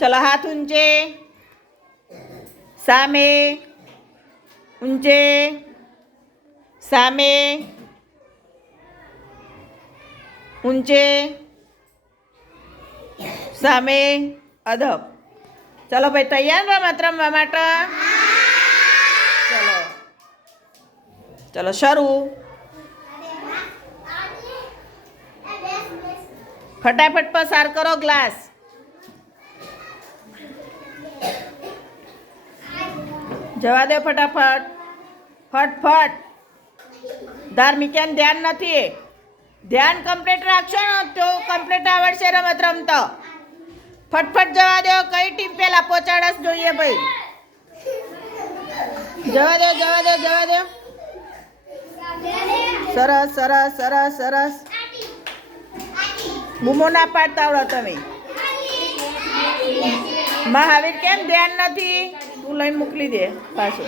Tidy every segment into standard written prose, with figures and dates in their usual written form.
चलो हाथ ऊंचे सामे ऊंचे सामे ऊंचे सामे अधब। चलो भाई तैयार रमत रमवा माटे? चलो चलो शुरू। फटाफट पसार करो ग्लास। जवा दो फटाफट फट फट। धार्मिक ध्यान नहीं, ध्यान कम्प्लीट राखशो ने तो कम्प्लीट आवड़शे रमत रमता। फटफट जवा दो। कई टीम पहला पहोंचाड़स जोईए भाई? जवा दो जवा दो जवा दो। सरस सरस सरस सरस। बूमो ना पाड़ता आवड़ो तमे। महावीर केम ध्यान नहीं? तू लई मोकली दे पाछो।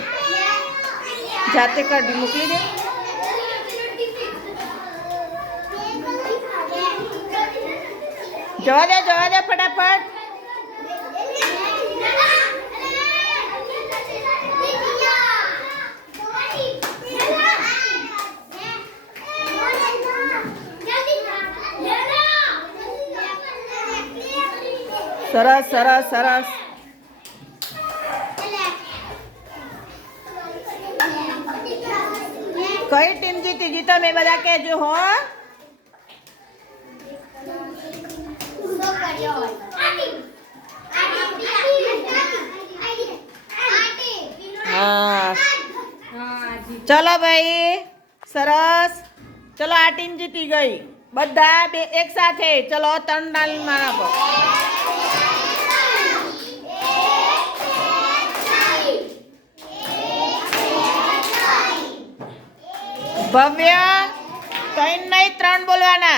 जाते काढी मोकली दे। जवा दे फटाफट। सरस सरस सरस। कई टीम जीती जी तमे बधा कहेजो हो। हाँ चलो भाई सरस। चलो आ टीम जीती गई बधा एक साथे। चलो 3 ताली मारा पर। भव्य 3 नहीं 3 बोलवाना।